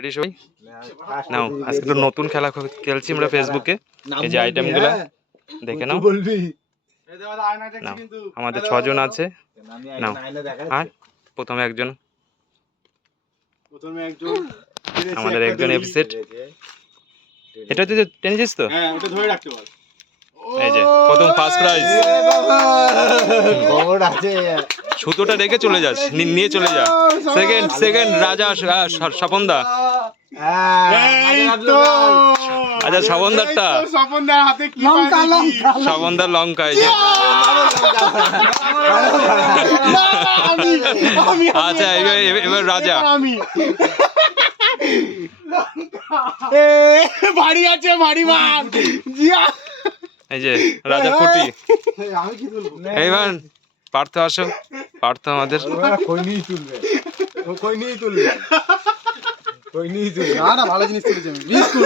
Ready সবাই? নাও আজকে তো নতুন খেলা খেলছি আমরা ফেসবুকে। এই যে আইটেমগুলো দেখে নাও। নাও আমাদের 6 জন আছে। নাও আর প্রথমে একজন আমাদের একজন এফসেট। এটা তো টেনিস তো? হ্যাঁ ওটা ধরে রাখতে বল। এই যে প্রথম ফার্স্ট প্রাইজ। খবর আছে। সুতোটা রেখে চলে যাস, নিয়ে চলে যা। সেকেন্ড রাজা স্বপনদা। আচ্ছা স্বপনদারটা, স্বপনদার হাতে কি স্বপনদার লঙ্কা। এই যে আচ্ছা এবার রাজা। ভারী আছে ভারী মাছ জিয়া। এই যে রাজা ফুটি। এইবার পার্থ আসো। পার্থ আমাদের কই নিয়ে তুলবে, কই নিয়ে তুলবে, কই নিয়ে তুলবে। না ভালো জিনিস তুলেছে। বিস্কুট।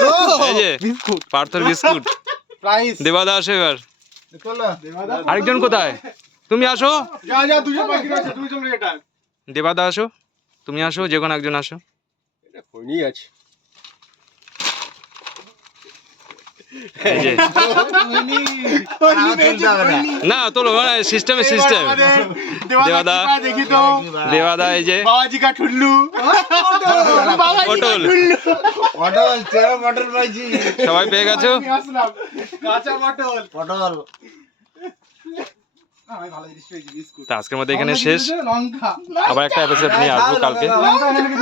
এই যে পার্থর বিস্কুট। প্রাইস দেবাদা আসো এবার। চলো। আরেকজন কোথায়? তুমি আসো। যা দুজন বাকি আছে, দুজন এটা। দেবাদা আসো, তুমি আসো, যে কোনো একজন আসো। এটা কোনি আছে। এই যে না তোলো সিস্টেম। দেবাদা দেখি তো দেবাদা। এই যে বাবাজি কা ঠুল্লু। পটল পটল চেরা পটল পাইছি। সবাই পেয়ে গেছো? আসলাম কাঁচা পটল। পটল আমি ভালো জিনিস পেয়েছি বিস্কুট। তো আজকের মধ্যে এখানে শেষ। লঙ্কা। আবার একটা এপিসোড নিয়ে আসবো কালকে। লঙ্কা এনে দিন।